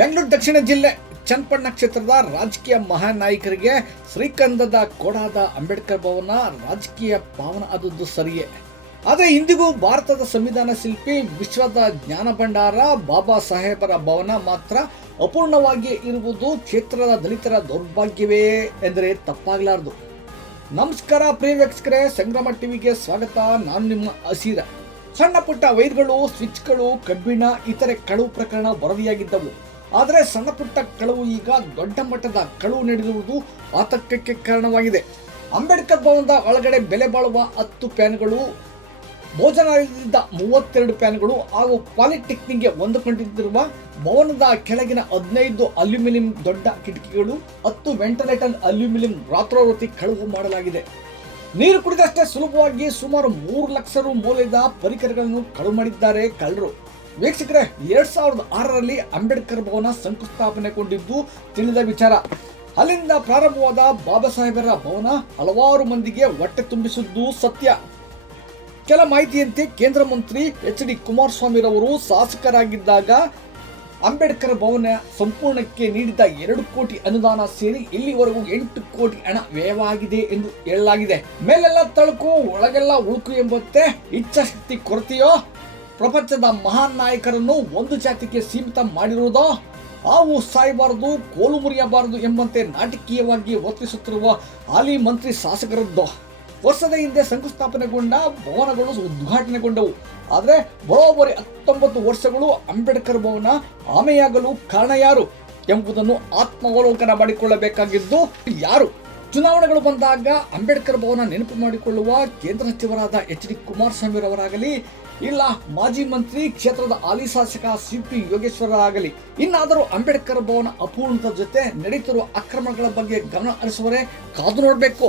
ಬೆಂಗಳೂರು ದಕ್ಷಿಣ ಜಿಲ್ಲೆ ಚನ್ನಪಣ್ಣ ಕ್ಷೇತ್ರದ ರಾಜಕೀಯ ಮಹಾನಾಯಕರಿಗೆ ಶ್ರೀಕಂಧದ ಕೋಡಾದ ಅಂಬೇಡ್ಕರ್ ಭವನ ರಾಜಕೀಯ ಪಾವನ ಆದದ್ದು ಸರಿಯೇ. ಆದರೆ ಇಂದಿಗೂ ಭಾರತದ ಸಂವಿಧಾನ ಶಿಲ್ಪಿ ವಿಶ್ವದ ಜ್ಞಾನ ಭಂಡಾರ ಬಾಬಾ ಸಾಹೇಬರ ಭವನ ಮಾತ್ರ ಅಪೂರ್ಣವಾಗಿ ಇರುವುದು ಕ್ಷೇತ್ರದ ದಲಿತರ ದೌರ್ಭಾಗ್ಯವೇ ಎಂದರೆ ತಪ್ಪಾಗಲಾರದು. ನಮಸ್ಕಾರ ಪ್ರಿಯ ವೀಕ್ಷಕರೇ, ಸಂಗ್ರಾಮ ಟಿವಿಗೆ ಸ್ವಾಗತ. ನಾನು ನಿಮ್ಮ ಹಸಿರ. ಸಣ್ಣ ಪುಟ್ಟ ವೈರ್ಗಳು, ಸ್ವಿಚ್ಗಳು, ಕಬ್ಬಿಣ, ಇತರೆ ಕಳುವು ಪ್ರಕರಣ ವರದಿಯಾಗಿದ್ದವು. ಆದರೆ ಸಣ್ಣ ಪುಟ್ಟ ಕಳವು ಈಗ ದೊಡ್ಡ ಮಟ್ಟದ ಕಳವು ನಡೆದಿರುವುದು ಆತಂಕಕ್ಕೆ ಕಾರಣವಾಗಿದೆ. ಅಂಬೇಡ್ಕರ್ ಭವನದ ಒಳಗಡೆ ಬೆಲೆ ಬಾಳುವ ಹತ್ತು ಪ್ಯಾನ್ಗಳು ಭೋಜನಾಲಯದಿಂದ ಮೂವತ್ತೆರಡು ಪ್ಯಾನ್ಗಳು ಹಾಗೂ ಪಾಲಿಟೆಕ್ನಿಕ್ಗೆ ಹೊಂದಿಕೊಂಡಿರುವ ಭವನದ ಕೆಳಗಿನ ಹದಿನೈದು ಅಲ್ಯೂಮಿನಿಯಂ ದೊಡ್ಡ ಕಿಟಕಿಗಳು ಹತ್ತು ವೆಂಟಿಲೇಟರ್ ಅಲ್ಯೂಮಿನಿಯಂ ರಾತ್ರೋರತಿ ಕಳವು ಮಾಡಲಾಗಿದೆ. ನೀರು ಕುಡಿದಷ್ಟೇ ಸುಲಭವಾಗಿ ಸುಮಾರು ಮೂರು ಲಕ್ಷ ರು ಮೌಲ್ಯದ ಪರಿಕರಗಳನ್ನು ಕಳುವು ಮಾಡಿದ್ದಾರೆ ಕಳ್ಳರು. ವೀಕ್ಷಕರೇ, ಎರಡ್ ಸಾವಿರದ ಆರರಲ್ಲಿ ಅಂಬೇಡ್ಕರ್ ಭವನ ಶಂಕುಸ್ಥಾಪನೆಗೊಂಡಿದ್ದು ತಿಳಿದ ವಿಚಾರ. ಅಲ್ಲಿಂದ ಪ್ರಾರಂಭವಾದ ಬಾಬಾ ಸಾಹೇಬರ ಭವನ ಹಲವಾರು ಮಂದಿಗೆ ಹೊಟ್ಟೆ ತುಂಬಿಸಿದ್ದು ಸತ್ಯ. ಕೆಲ ಮಾಹಿತಿಯಂತೆ ಕೇಂದ್ರ ಮಂತ್ರಿ ಎಚ್ ಡಿ ಕುಮಾರಸ್ವಾಮಿರವರು ಶಾಸಕರಾಗಿದ್ದಾಗ ಅಂಬೇಡ್ಕರ್ ಭವನ ಸಂಪೂರ್ಣಕ್ಕೆ ನೀಡಿದ ಎರಡು ಕೋಟಿ ಅನುದಾನ ಸೇರಿ ಇಲ್ಲಿವರೆಗೂ ಎಂಟು ಕೋಟಿ ಹಣ ವ್ಯಯವಾಗಿದೆ ಎಂದು ಹೇಳಲಾಗಿದೆ. ಮೇಲೆಲ್ಲ ತಳುಕು, ಒಳಗೆಲ್ಲ ಉಳುಕು ಎಂಬಂತೆ ಇಚ್ಛಾಶಕ್ತಿ ಕೊರತೆಯೋ? ಪ್ರಪಂಚದ ಮಹಾನ್ ನಾಯಕರನ್ನು ಒಂದು ಜಾತಿಗೆ ಸೀಮಿತ ಮಾಡಿರುವುದೋ? ಹಾವು ಸಾಯಬಾರದು, ಕೋಲು ಮುರಿಯಬಾರದು ಎಂಬಂತೆ ನಾಟಕೀಯವಾಗಿ ವರ್ತಿಸುತ್ತಿರುವ ಹಾಲಿ ಮಂತ್ರಿ ಶಾಸಕರದ್ದು. ವರ್ಷದ ಹಿಂದೆ ಶಂಕುಸ್ಥಾಪನೆಗೊಂಡ ಭವನಗಳು ಉದ್ಘಾಟನೆಗೊಂಡವು. ಆದರೆ ಬರೋಬ್ಬರಿ ಹತ್ತೊಂಬತ್ತು ವರ್ಷಗಳು ಅಂಬೇಡ್ಕರ್ ಭವನ ಆಮೆಯಾಗಲು ಕಾರಣ ಯಾರು ಎಂಬುದನ್ನು ಆತ್ಮಾವಲೋಕನ ಮಾಡಿಕೊಳ್ಳಬೇಕಾಗಿದ್ದು ಯಾರು? ಚುನಾವಣೆಗಳು ಬಂದಾಗ ಅಂಬೇಡ್ಕರ್ ಭವನ ನೆನಪು ಮಾಡಿಕೊಳ್ಳುವ ಕೇಂದ್ರ ಸಚಿವರಾದ ಎಚ್ ಡಿ ಕುಮಾರಸ್ವಾಮಿರವರಾಗಲಿ ಇಲ್ಲ ಮಾಜಿ ಮಂತ್ರಿ ಕ್ಷೇತ್ರದ ಹಾಲಿ ಶಾಸಕ ಸಿ ಪಿ ಯೋಗೇಶ್ವರರಾಗಲಿ ಇನ್ನಾದರೂ ಅಂಬೇಡ್ಕರ್ ಭವನ ಅಪೂರ್ಣದ ಜೊತೆ ನಡೀತಿರುವ ಅಕ್ರಮಗಳ ಬಗ್ಗೆ ಗಮನ ಹರಿಸುವರೇ ಕಾದು ನೋಡಬೇಕು.